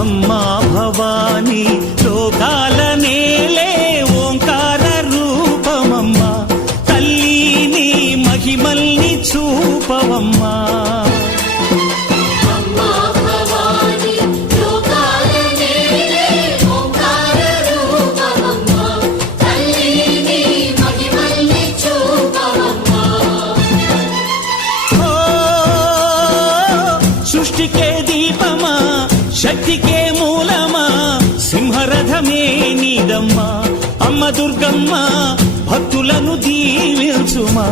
అమ్మా భవానీ లోకాల నేలే ఓంకార రూపమమ్మా తల్లి నీ మహిమల్ని చూపవమ్మా సృష్టికే దీపమా శక్తికే మూలమా సింహరథమే నీదమ్మా అమ్మ దుర్గమ్మ భక్తులను దీవించుమా